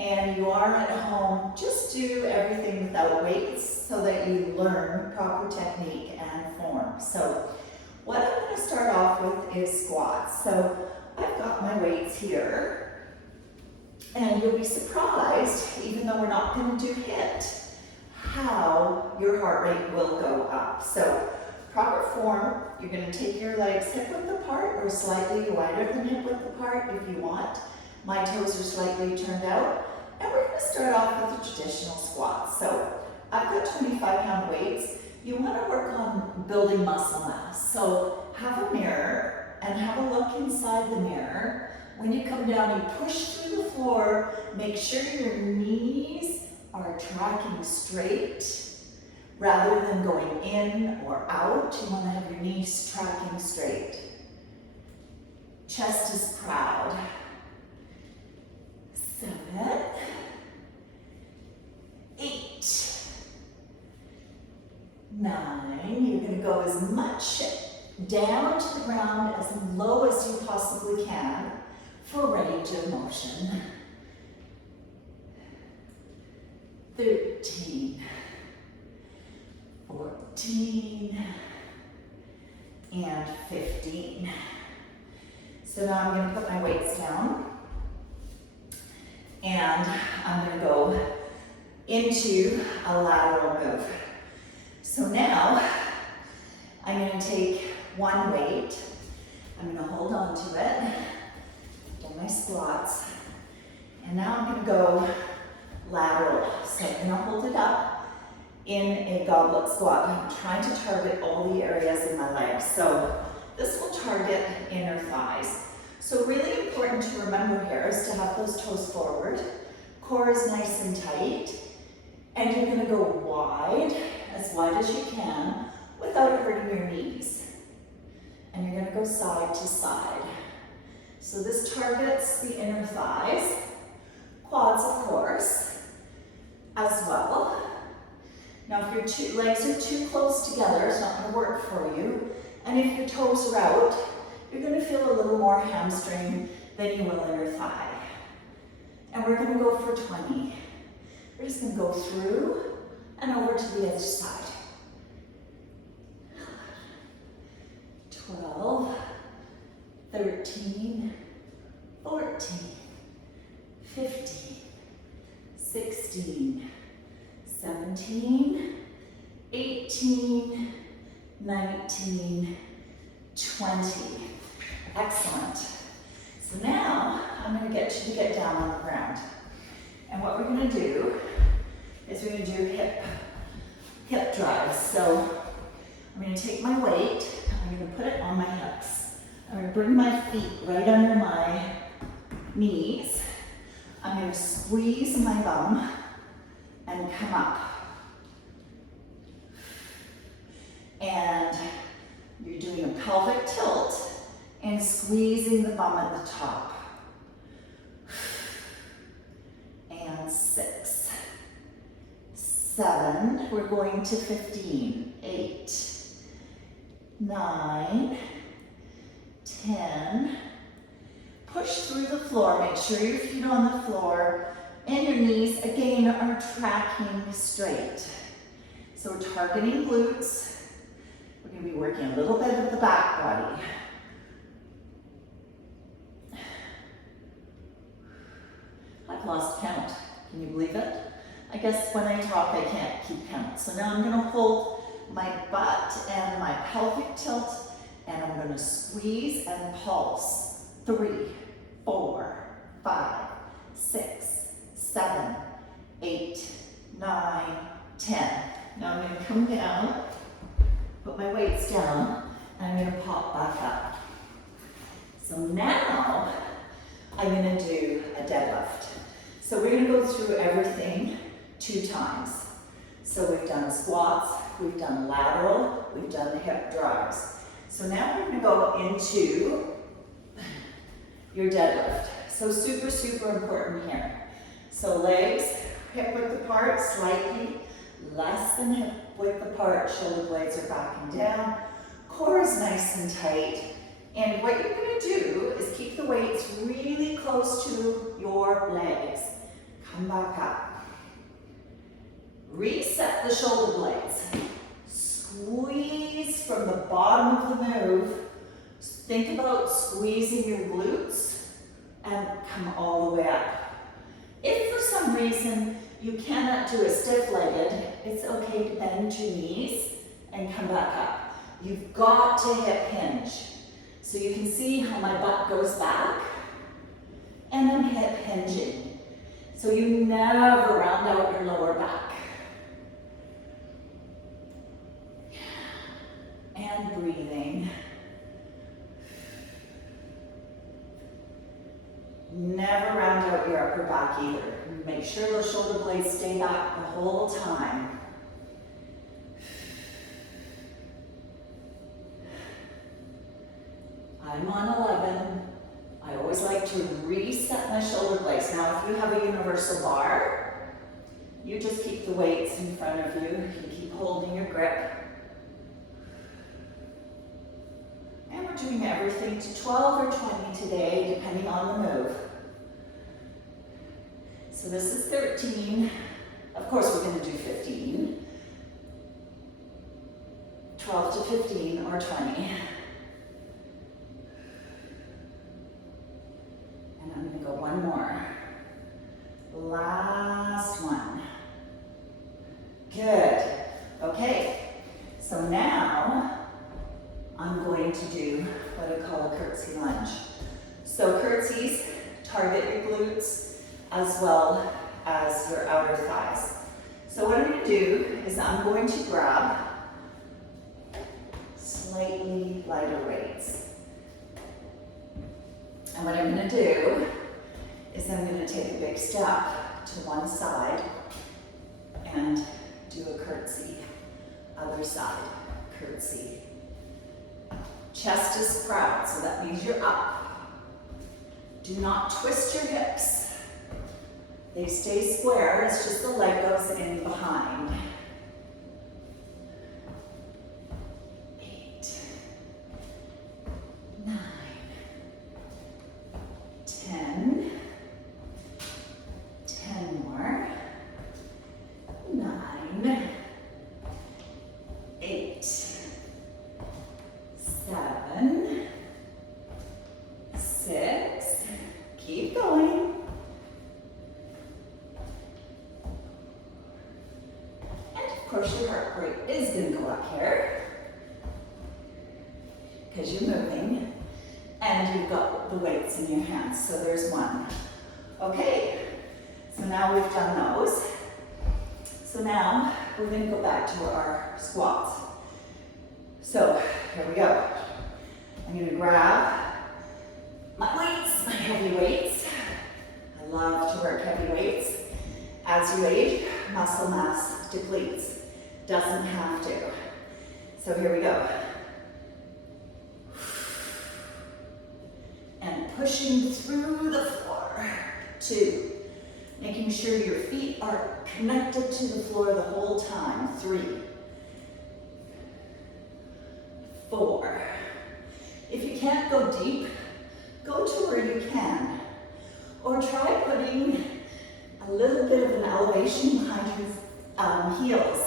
and you are at home, just do everything without weights so that you learn proper technique and form. So what I'm going to start off with is squats. So I've got my weights here, and you'll be surprised, even though we're not going to do HIIT, how your heart rate will go up. So proper form, you're going to take your legs hip width apart or slightly wider than hip width apart if you want. My toes are slightly turned out. And we're going to start off with the traditional squat. So I've got 25-pound weights. You want to work on building muscle mass. So have a mirror and have a look inside the mirror. When you come down, you push through the floor. Make sure your knees are tracking straight rather than going in or out. You want to have your knees tracking straight. Chest is proud. 7, 8, 9. You're going to go as much down to the ground as low as you possibly can for range of motion. 13, 14, and 15. So now I'm going to put my weights down. And I'm going to go into a lateral move. So now I'm going to take one weight. I'm going to hold on to it. Do my squats. And now I'm going to go lateral. So I'm going to hold it up in a goblet squat. I'm trying to target all the areas in my legs. So this will target inner thighs. So really important to remember here is to have those toes forward. Core is nice and tight. And you're going to go wide as you can, without hurting your knees. And you're going to go side to side. So this targets the inner thighs, quads of course, as well. Now if your legs are too close together, it's not going to work for you. And if your toes are out, you're going to feel a little more hamstring than you will inner thigh. And we're going to go for 20. We're just going to go through and over to the other side. 12, 13, 14, 15, 16, 17, 18, 19, 20. Excellent. So now I'm going to get you to get down on the ground. And what we're going to do is we're going to do hip drives. So I'm going to take my weight, I'm going to put it on my hips. I'm going to bring my feet right under my knees. I'm going to squeeze my bum and come up. And you're doing a pelvic tilt and squeezing the bum at the top. And 6, 7, we're going to 15, 8, 9, 10. Push through the floor, make sure your feet are on the floor and your knees again are tracking straight. So we're targeting glutes. We're going to be working a little bit of the back body. I've lost count. Can you believe it? I guess when I talk, I can't keep count. So now I'm going to hold my butt and my pelvic tilt, and I'm going to squeeze and pulse. 3, 4, 5, 6, 7, 8, 9, 10. Now I'm going to come down, put my weights down, and I'm going to pop back up. So now I'm going to do a deadlift. So we're going to go through everything 2 times. So we've done squats, we've done lateral, we've done hip drives. So now we're going to go into your deadlift. So super, super important here. So legs hip width apart, slightly less than hip width apart, shoulder blades are back and down, core is nice and tight. And what you're going to do is keep the weights really close to your legs. Come back up. Reset the shoulder blades. Squeeze from the bottom of the move. Think about squeezing your glutes and come all the way up. If for some reason you cannot do a stiff-legged, it's okay to bend your knees and come back up. You've got to hip hinge. So you can see how my butt goes back and I'm hip hinging. So you never round out your lower back. And breathing. Never round out your upper back either. Make sure those shoulder blades stay back the whole time. I'm on 11. I always like to reset my shoulder blades. Now, if you have a universal bar, you just keep the weights in front of you. You keep holding your grip. And we're doing everything to 12 or 20 today, depending on the move. So this is 13. Of course, we're going to do 15. 12 to 15 or 20. And I'm going to go one more. Last one. Good. Okay. So now I'm going to do what I call a curtsy lunge. So curtsies target your glutes as well as your outer thighs. So what I'm going to do is I'm going to grab slightly lighter weights. And what I'm going to do is I'm going to take a big step to one side and do a curtsy. Other side, curtsy. Chest is proud, so that means you're up. Do not twist your hips. They stay square, it's just the leg goes in behind. 8, 9, 10, 10 more, 9, 8, 7, 6, keep going. Of course, your heart rate is going to go up here because you're moving and you've got the weights in your hands. So there's one. Okay, so now we've done those. So now we're going to go back to our squats. So here we go. I'm going to grab my weights, my heavy weights. I love to work heavy weights. As you age, muscle mass depletes. Doesn't have to. So here we go. And pushing through the floor. 2. Making sure your feet are connected to the floor the whole time. 3. 4. If you can't go deep, go to where you can. Or try putting a little bit of an elevation behind your heels.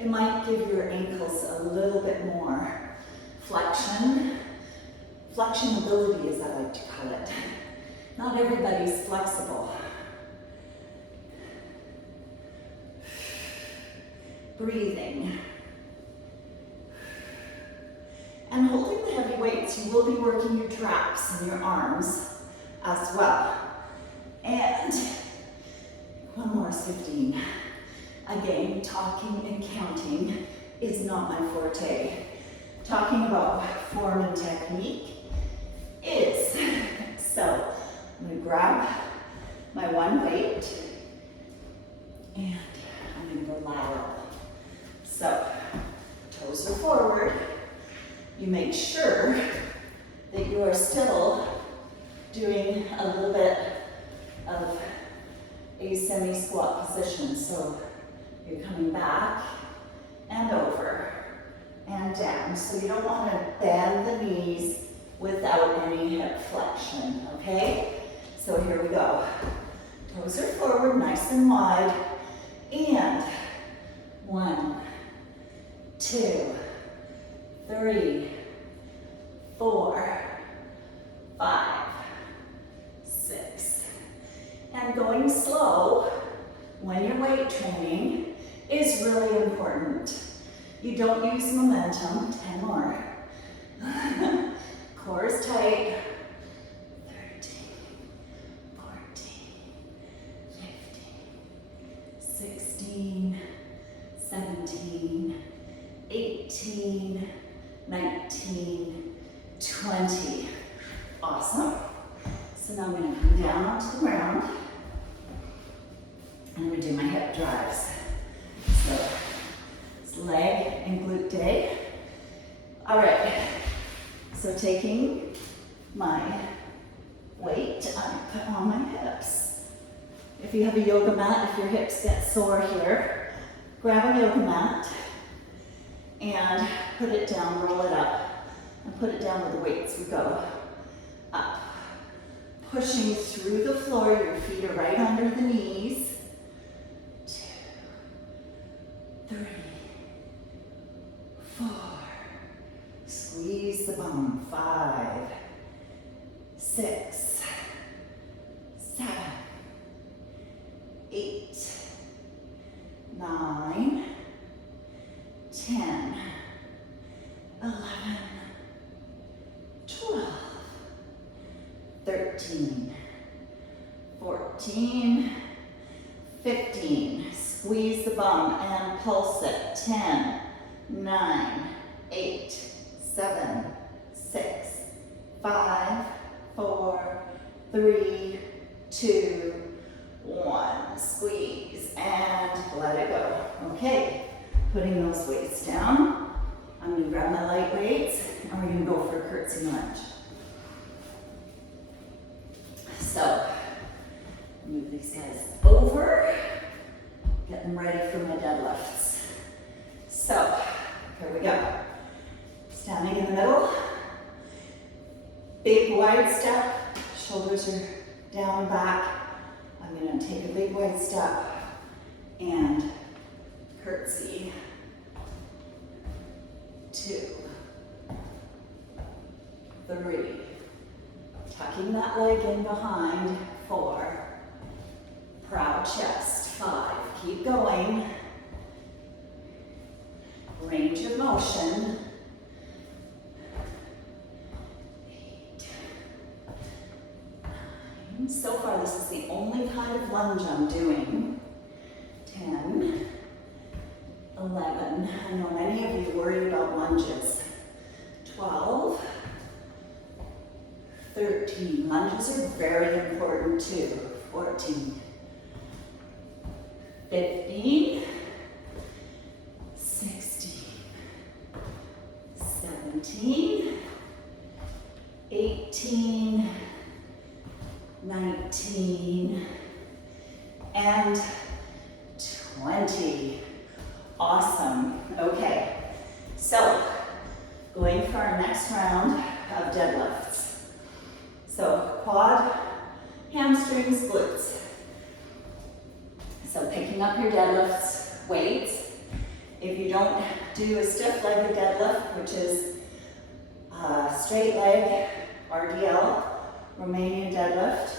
It might give your ankles a little bit more flexion. Flexionability, as I like to call it. Not everybody's flexible. Breathing. And holding the heavy weights, you will be working your traps and your arms as well. And one more is 15. Again, talking and counting is not my forte. Talking about form and technique is. So I'm going to grab my one weight and I'm going to go lateral. So toes are forward. You make sure that you are still doing a little bit of a semi-squat position. So you're coming back and over and down. So you don't want to bend the knees without any hip flexion, okay? So here we go. Toes are forward, nice and wide. And 1, 2, 3, 4, 5, 6. And going slow when you're weight training is really important. You don't use momentum. 10 more. Core is tight. 13, 14, 15, 16, 17, 18, 19, 20. Awesome. So now I'm going to come down onto the ground. And I'm going to do my hip drives. So it's leg and glute day. All right. So taking my weight, I put on my hips. If you have a yoga mat, if your hips get sore here, grab a yoga mat and put it down, roll it up, and put it down where the weights would go. Up. Pushing through the floor, your feet are right under the knees. 2, 3, 4. Squeeze the bum. 5, 6, 7, 8, 9, 10, 11, 12, 13, 14, 15. Squeeze the bum and pulse it. 10, 9, 8, 7, 6, 5, 4, 3, 2, 1. Squeeze and let it go. Okay, putting those weights down. I'm going to grab my light weights and we're going to go for a curtsy lunge. So, move these guys over, get them ready for my deadlifts. So, here we go. Standing in the middle, big wide step, shoulders are down and back. I'm going to take a big wide step and curtsy. 2, 3, tucking that leg in behind. 4, proud chest. 5, keep going. Range of motion. 8, 9. So far, this is the only kind of lunge I'm doing. 10, 11. I know many of you worry about lunges. 12, 13. Lunges are very important too. 14, 15, 16, 17, 18, 19, and 20. Awesome. Okay, so going for our next round of deadlifts. So quad, hamstrings, glutes. So picking up your deadlifts, weights. If you don't do a stiff-legged deadlift, which is straight leg, RDL, Romanian deadlift,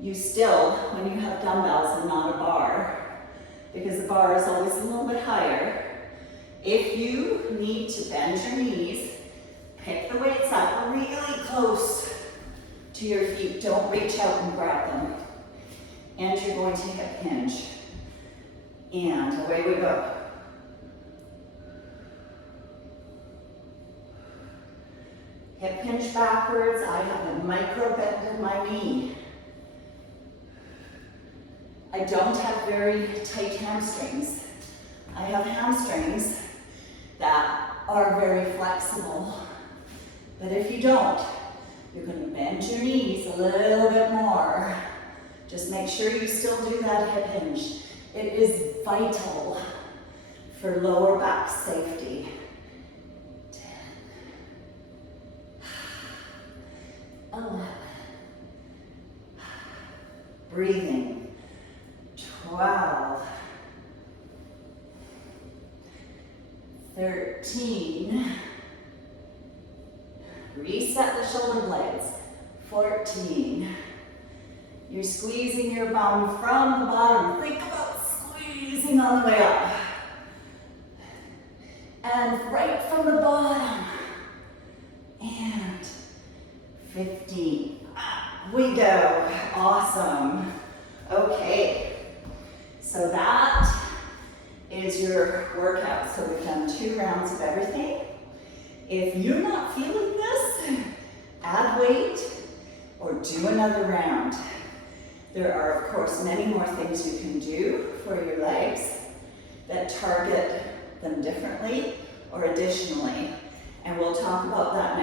you still, when you have dumbbells and not a bar, because the bar is always a little bit higher, if you need to bend your knees, pick the weights up really close to your feet. Don't reach out and grab them. And you're going to hip hinge. And away we go. Hip hinge backwards. I have a micro bend in my knee. I don't have very tight hamstrings. I have hamstrings that are very flexible. But if you don't, you're going to bend your knees a little bit more. Just make sure you still do that hip hinge. It is vital for lower back safety. 10, 11, breathing. 12, 13, reset the shoulder blades. 14, you're squeezing your bum from the bottom. Think about squeezing on the way up. And right from the bottom. And 15. Up we go. Awesome. Okay. So that is your workout. So we've done 2 rounds of everything. If you're not feeling this, add weight or do another round. There are, of course, many more things you can do for your legs that target them differently or additionally. And we'll talk about that next.